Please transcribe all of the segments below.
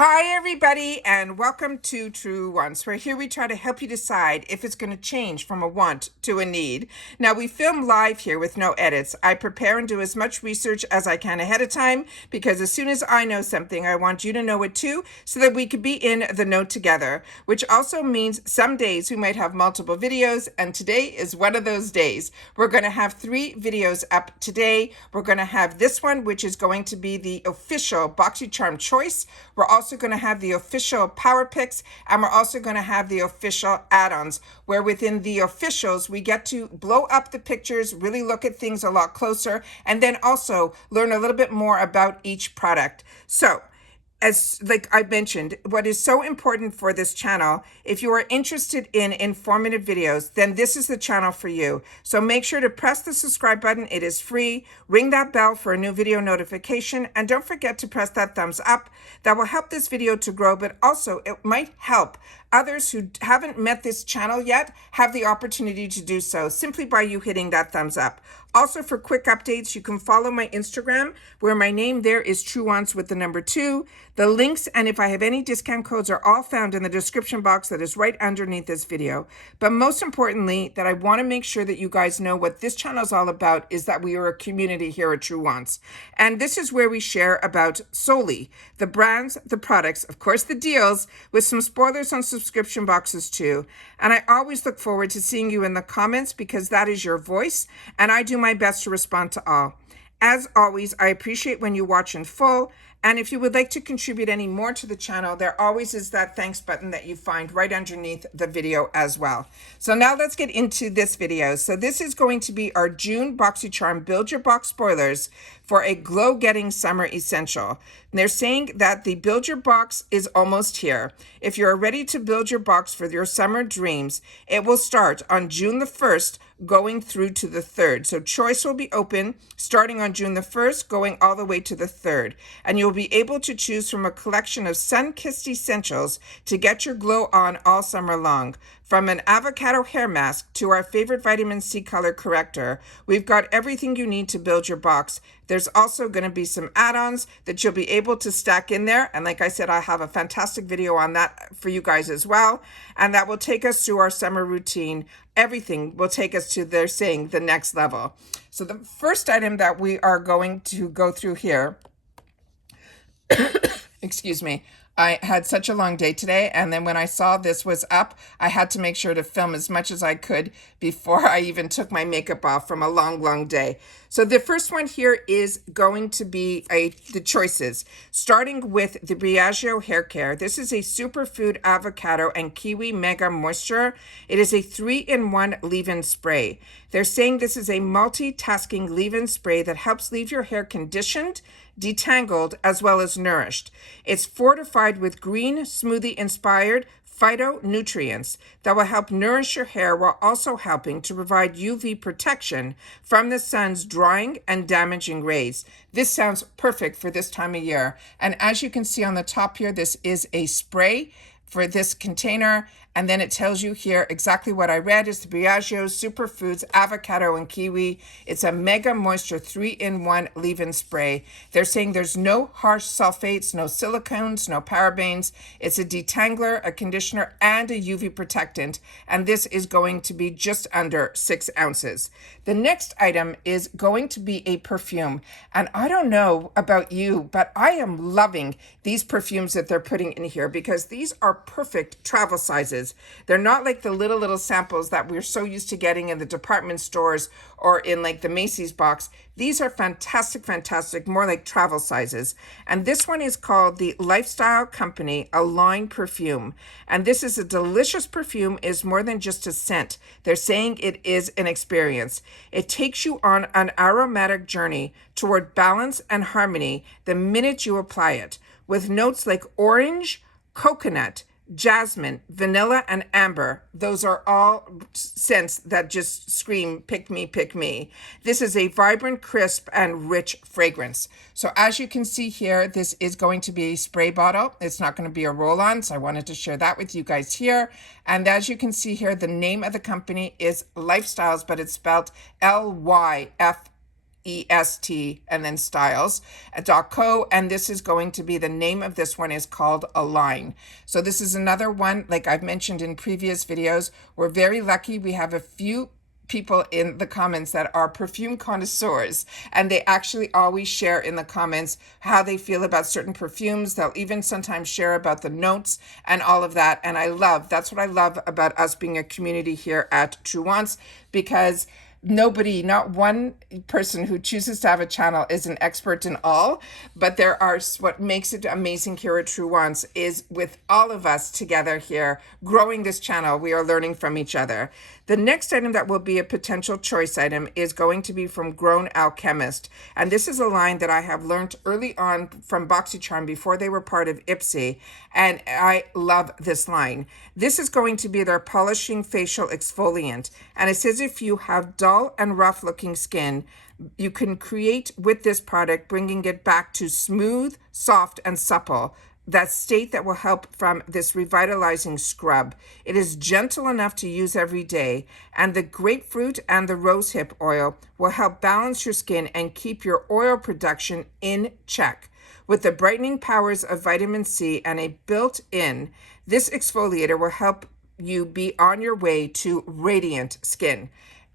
Hi everybody and welcome to Truewants, where here we try to help you decide if it's going to change from a want to a need. Now we film live here with no edits. I prepare and do as much research as I can ahead of time because as soon as I know something, I want you to know it too so that we could be in the know together, which also means some days we might have multiple videos, and today is one of those days. We're going to have 3 videos up today. We're going to have this one, which is going to be the official Boxycharm choice. We're also going to have the official power picks, and we're also going to have the official add-ons, where within the officials we get to blow up the pictures, really look at things a lot closer, and then also learn a little bit more about each product. So as like I mentioned, what is so important for this channel, if you are interested in informative videos, then this is the channel for you. So make sure to press the subscribe button. It is free. Ring that bell for a new video notification. And don't forget to press that thumbs up. That will help this video to grow, but also it might help others who haven't met this channel yet have the opportunity to do so simply by you hitting that thumbs up. Also, for quick updates, you can follow my Instagram, where my name there is Truewants with the number 2. The links, and if I have any discount codes, are all found in the description box that is right underneath this video. But most importantly, that I want to make sure that you guys know what this channel is all about is that we are a community here at Truewants. And this is where we share about solely the brands, the products, of course the deals, with some spoilers on subscription boxes too. And I always look forward to seeing you in the comments because that is your voice, and I do my best to respond to all. As always, I appreciate when you watch in full, and if you would like to contribute any more to the channel, there always is that thanks button that you find right underneath the video as well. So now let's get into this video. So this is going to be our June Boxycharm Build Your Box spoilers for a glow-getting summer essential. And they're saying that the Build Your Box is almost here. If you're ready to build your box for your summer dreams, it will start on June the 1st, going through to the 3rd. So choice will be open starting on June the 1st, going all the way to the 3rd. And you'll be able to choose from a collection of sun-kissed essentials to get your glow on all summer long. From an avocado hair mask to our favorite vitamin C color corrector, we've got everything you need to build your box. There's also going to be some add-ons that you'll be able to stack in there. And like I said, I have a fantastic video on that for you guys as well. And that will take us through our summer routine. Everything will take us to, they're saying, the next level. So the first item that we are going to go through here, excuse me, I had such a long day today, and then when I saw this was up, I had to make sure to film as much as I could before I even took my makeup off from a long, long day. So the first one here is going to be the choices, starting with the Briogeo Hair Care. This is a superfood avocado and kiwi mega moisture. It is a 3-in-1 leave-in spray. They're saying this is a multitasking leave-in spray that helps leave your hair conditioned, detangled, as well as nourished. It's fortified with green smoothie inspired phytonutrients that will help nourish your hair while also helping to provide UV protection from the sun's drying and damaging rays. This sounds perfect for this time of year. And as you can see on the top here, this is a spray for this container, and then it tells you here exactly what I read is the Briogeo Superfoods Avocado and Kiwi. It's a mega moisture 3-in-1 leave-in spray. They're saying there's no harsh sulfates, no silicones, no parabens. It's a detangler, a conditioner, and a UV protectant, and this is going to be just under 6 ounces. The next item is going to be a perfume, and I don't know about you, but I am loving these perfumes that they're putting in here because these are perfect travel sizes. They're not like the little samples that we're so used to getting in the department stores or in like the Macy's box. These are fantastic, more like travel sizes. And this one is called the Lifestyle Company Align Perfume. And this is a delicious perfume, is more than just a scent. They're saying it is an experience. It takes you on an aromatic journey toward balance and harmony the minute you apply it, with notes like orange, coconut, jasmine, vanilla, and amber. Those are all scents that just scream, pick me, pick me. This is a vibrant, crisp, and rich fragrance. So as you can see here, this is going to be a spray bottle. It's not going to be a roll-on, so I wanted to share that with you guys here. And as you can see here, the name of the company is Lifestyles, but it's spelled Lyfestyles. EST and then styles.co. And this is going to be, the name of this one is called Align. So this is another one, like I've mentioned in previous videos. We're very lucky. We have a few people in the comments that are perfume connoisseurs, and they actually always share in the comments how they feel about certain perfumes. They'll even sometimes share about the notes and all of that. And that's what I love about us being a community here at Truewants, because nobody, not one person who chooses to have a channel is an expert in all, but there are, what makes it amazing here at Truewants is with all of us together here growing this channel, we are learning from each other. The next item that will be a potential choice item is going to be from Grown Alchemist. And this is a line that I have learned early on from Boxycharm before they were part of IPSY. And I love this line. This is going to be their polishing facial exfoliant. And it says if you have dull and rough looking skin, you can create with this product, bringing it back to smooth, soft, and supple. That state that will help from this revitalizing scrub. It is gentle enough to use every day, and the grapefruit and the rosehip oil will help balance your skin and keep your oil production in check. With the brightening powers of vitamin C and a built-in, this exfoliator will help you be on your way to radiant skin.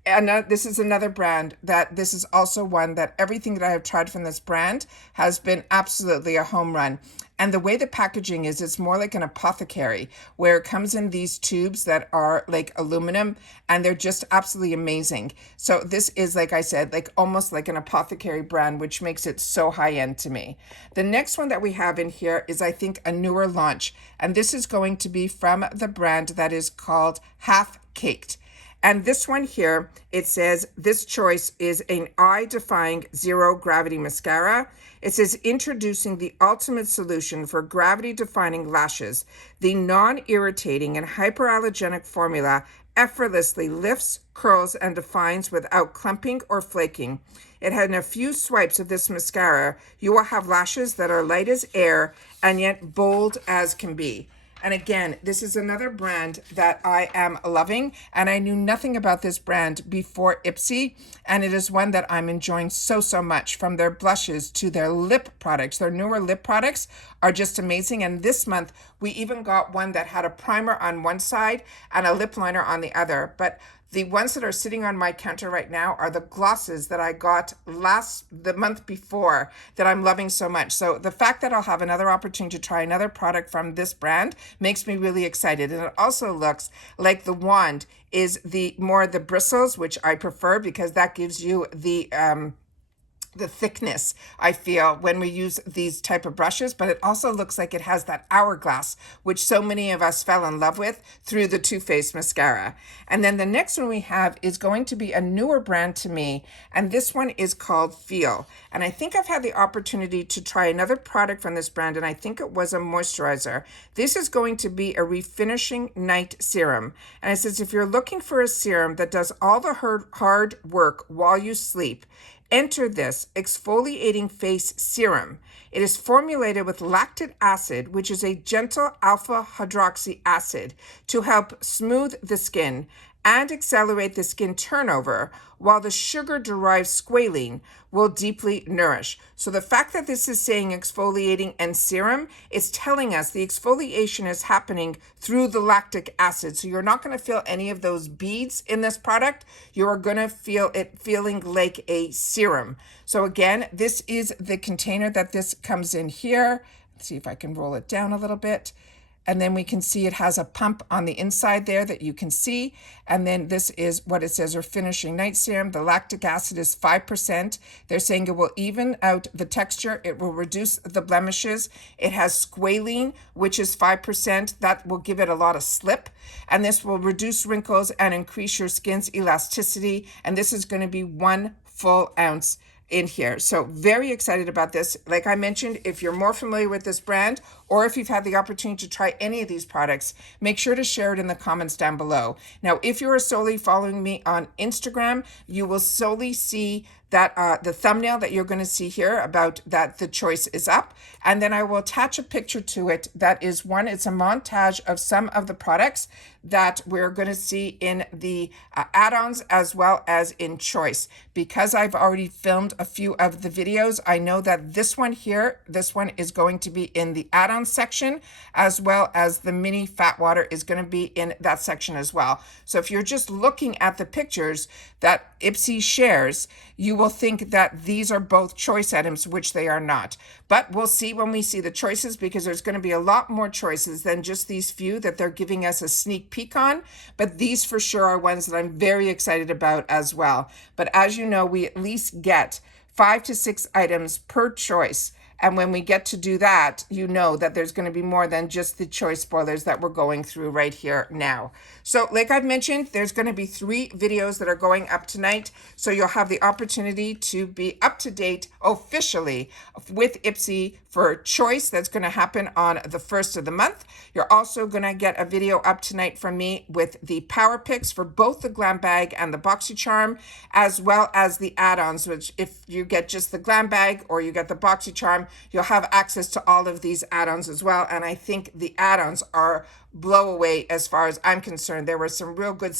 And this is another brand that this is also one that everything that I have tried from this brand has been absolutely a home run. And the way the packaging is, it's more like an apothecary, where it comes in these tubes that are like aluminum, and they're just absolutely amazing. So this is, like I said, like almost like an apothecary brand, which makes it so high end to me. The next one that we have in here is, I think, a newer launch. And this is going to be from the brand that is called Half Caked. And this one here, it says this choice is an eye-defying zero-gravity mascara. It says introducing the ultimate solution for gravity-defying lashes. The non-irritating and hyperallergenic formula effortlessly lifts, curls, and defines without clumping or flaking. It had in a few swipes of this mascara, you will have lashes that are light as air and yet bold as can be. And again, this is another brand that I am loving, and I knew nothing about this brand before IPSY, and it is one that I'm enjoying so much, from their blushes to their lip products. Their newer lip products are just amazing, and this month we even got one that had a primer on one side and a lip liner on the other. But the ones that are sitting on my counter right now are the glosses that I got the month before that I'm loving so much. So the fact that I'll have another opportunity to try another product from this brand makes me really excited. And it also looks like the wand is the bristles, which I prefer, because that gives you the thickness, I feel, when we use these type of brushes. But it also looks like it has that hourglass, which so many of us fell in love with through the Too Faced mascara. And then the next one we have is going to be a newer brand to me, and this one is called Feel. And I think I've had the opportunity to try another product from this brand, and I think it was a moisturizer. This is going to be a refinishing night serum. And it says if you're looking for a serum that does all the hard work while you sleep, enter this exfoliating face serum. It is formulated with lactic acid, which is a gentle alpha hydroxy acid, to help smooth the skin and accelerate the skin turnover, while the sugar-derived squalene will deeply nourish. So the fact that this is saying exfoliating and serum is telling us the exfoliation is happening through the lactic acid. So you're not going to feel any of those beads in this product. You are going to feel it feeling like a serum. So again, this is the container that this comes in here. Let's see if I can roll it down a little bit. And then we can see it has a pump on the inside there that you can see. And then this is what it says, finishing night serum. The lactic acid is 5%. They're saying it will even out the texture. It will reduce the blemishes. It has squalene, which is 5%. That will give it a lot of slip. And this will reduce wrinkles and increase your skin's elasticity. And this is going to be 1 full ounce in here. So very excited about this. Like I mentioned, if you're more familiar with this brand, or if you've had the opportunity to try any of these products, make sure to share it in the comments down below. Now, if you are solely following me on Instagram, you will solely see that the thumbnail that you're going to see here about that the choice is up. And then I will attach a picture to it that is it's a montage of some of the products that we're going to see in the add-ons as well as in choice. Because I've already filmed a few of the videos, I know that this one is going to be in the add-on section, as well as the mini fat water is going to be in that section as well. So if you're just looking at the pictures that IPSY shares, you will think that these are both choice items, which they are not. But we'll see when we see the choices, because there's going to be a lot more choices than just these few that they're giving us a sneak peek on. But these for sure are ones that I'm very excited about as well. But as you know, we at least get 5 to 6 items per choice. And when we get to do that, you know that there's going to be more than just the choice spoilers that we're going through right here now. So like I've mentioned, there's going to be 3 videos that are going up tonight. So you'll have the opportunity to be up to date officially with IPSY for choice. That's going to happen on the 1st of the month. You're also going to get a video up tonight from me with the power picks for both the glam bag and the Boxycharm, as well as the add-ons, which if you get just the glam bag or you get the Boxycharm, you'll have access to all of these add-ons as well. And I think the add-ons are blow away as far as I'm concerned. There were some real good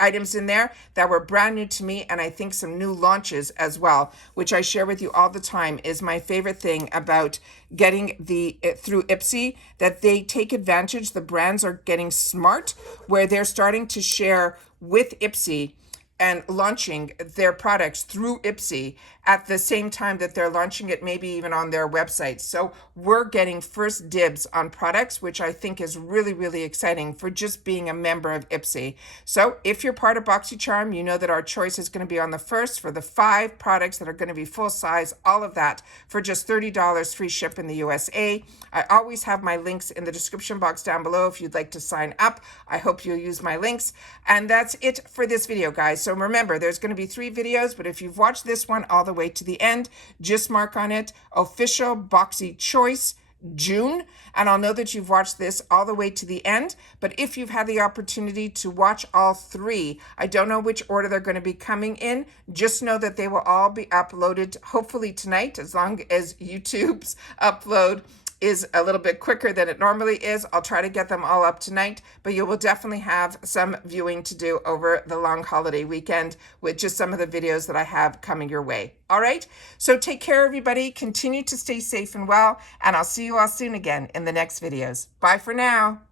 items in there that were brand new to me, and I think some new launches as well, which I share with you all the time is my favorite thing about getting through IPSY, that they take advantage. The brands are getting smart, where they're starting to share with IPSY and launching their products through IPSY at the same time that they're launching it, maybe even on their website. So we're getting first dibs on products, which I think is really, really exciting for just being a member of IPSY. So if you're part of Boxycharm, you know that our choice is going to be on the 1st for the 5 products that are going to be full size, all of that for just $30 free ship in the USA. I always have my links in the description box down below if you'd like to sign up. I hope you'll use my links. And that's it for this video, guys. So remember, there's going to be 3 videos, but if you've watched this one all the way to the end, just mark on it official Boxy choice June, and I'll know that you've watched this all the way to the end. But if you've had the opportunity to watch all 3, I don't know which order they're going to be coming in, just know that they will all be uploaded hopefully tonight, as long as YouTube's upload is a little bit quicker than it normally is. I'll try to get them all up tonight, but you will definitely have some viewing to do over the long holiday weekend with just some of the videos that I have coming your way. All right, so take care, everybody. Continue to stay safe and well, and I'll see you all soon again in the next videos. Bye for now.